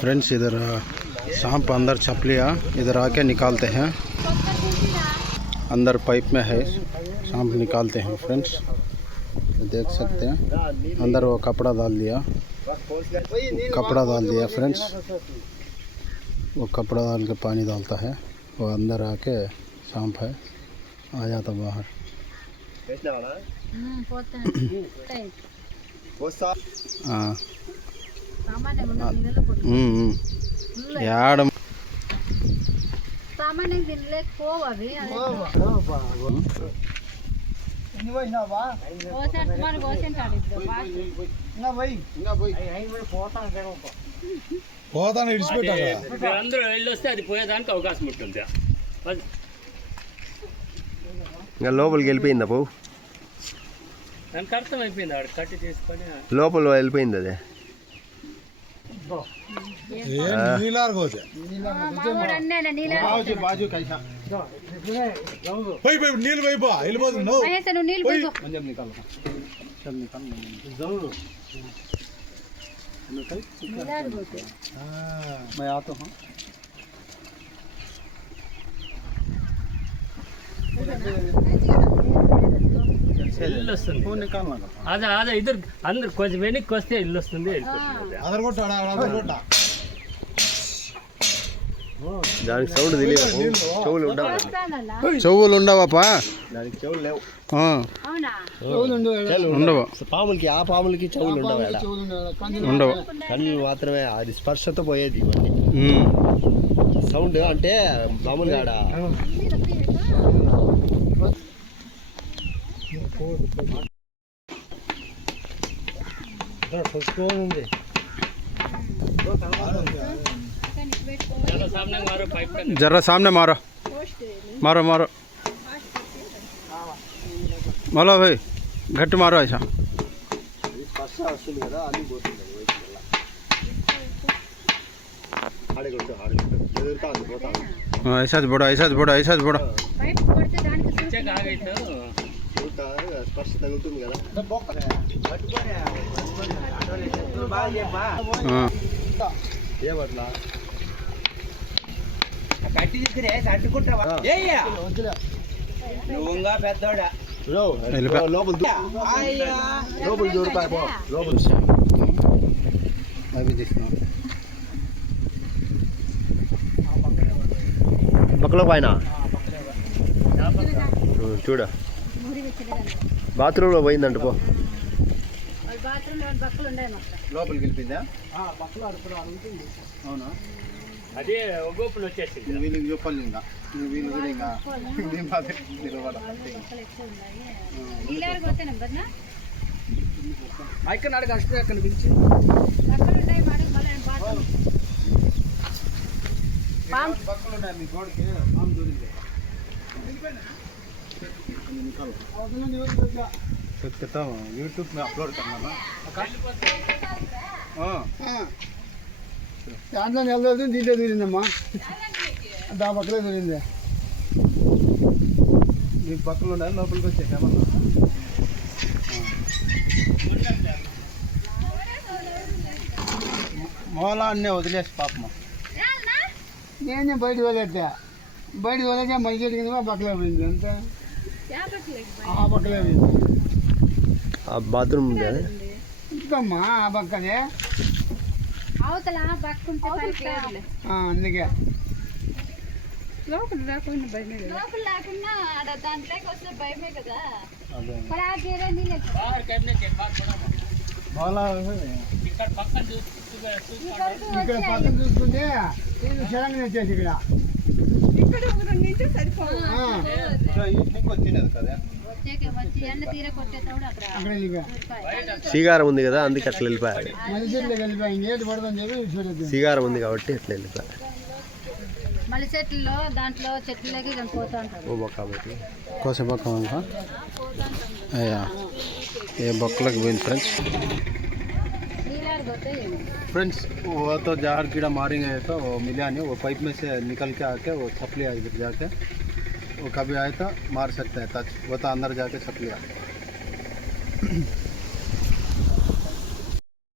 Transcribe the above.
Friends इधर सांप अंदर छप लिया, इधर आके निकालते हैं। अंदर पाइप में है, सांप निकालते हैं फ्रेंड्स, देख सकते हैं। अंदर वो कपड़ा डाल दिया फ्रेंड्स। वो कपड़ा डाल के पानी डालता है, वो अंदर आके सांप है आ जाता बाहर। यार పోతాను ఇడిచిపెట్టాలి అందరూ వెళ్ళొస్తే అది పోయేదానికి అవకాశం ఉంటుంది. ఇంకా లోపలికి వెళ్ళిపోయిందా పో, దానికి అర్థమైపోయింది. ఆడ కట్టి తీసుకొని లోపల వెళ్ళిపోయింది అది. నీళ్ళు వైపు వెళ్ళిపోతున్నావు. मैं आता हूँ। ఇల్లు వస్తుంది. అదే అదే ఇద్దరు అందరు కొంచెం వెనక్కి వస్తే ఇల్లు వస్తుంది. దానికి సౌండ్ తెలియదు, చెవులు ఉండవు. చెవులు ఉండవా? దానికి చెవులు లేవు, ఉండవు. పాములకి ఆ పాములకి చెవులు ఉండవు, ఉండవు. కళ్ళు మాత్రమే, అది స్పర్శతో పోయేది. సౌండ్ అంటే మామూలుగా ఆడ जरा सामने मारो मारो मारो मारो भाई, घट मारो ऐसा। ऐसा बड़ा ऐसा बड़ा ऐसा बड़ा స్పర్శ తగులుతుంది కదా. ఏమట్లా కట్టి తీసుకునే అడ్డుకుంటావా? నువ్వుగా పెద్దోడా లోపల దూరిపాయి లోపల. పక్కలో పైన చూడ, బాత్రూంలో పోయిందంట పో. లోపలికి వెళ్ళిపోయిందా? అవునా? అదే ఒగోపులు వచ్చేసింది. వీళ్ళకి చెప్పాలి, ఇంకా వీళ్ళు కూడా ఇంకా ఇక్కడ అడిగి అక్కడ పిలిచి పక్కలు ఉన్నాయి మీ గోడకి పాము దూరింది. यूट्यूब में अपलोड करना ना। దాంట్లో నిలబడి దీంట్లో దూరిందమ్మా, దా పక్కలే దూరింది. మీకు పక్కలు ఉన్నాయి, లోపలికి వచ్చేసామన్నా. మూలా అన్నీ వదిలేసి పాపమ్మ. నేనే బయటకు వదిలేస్తా, బయటకు వదిలేక మంచి కింద పక్కలే పోయింది అంతే. ఆ పక్కలే పోయింది. బాత్రూమ్ ఇంకమ్మా ఆ పక్కనే అందుకే లోపల రాకుండా భయమే కదా, లోపల లేకుండా దాంట్లోకి వస్తే భయమే కదా. ఇక్కడ పక్కన చూసుకుంటే సడన్గా వచ్చేసి ఇక్కడ ఒక 2 నిమిషాలు సరిపోదు. వచ్చినది కదా, శ్రీగారం ఉంది కదా, అందుకే అట్లా వెళ్ళిపోయాడు. శ్రీగారం ఉంది కాబట్టి అట్లా వెళ్ళిపోయాడు. మళ్ళీ చెట్లలో దాంట్లో చెట్లకి పోతా ఉంటారు. कोसे बक्का होगा ये बक्कलक बिन फ्रेंड्स वो तो जहर कीड़ा मारेंगे तो वो मिला नहीं, वो पाइप में से निकल के आके वो छप लिया इधर जाके, वो कभी आए तो मार सकता है टच, वो तो अंदर जाके छप लिया।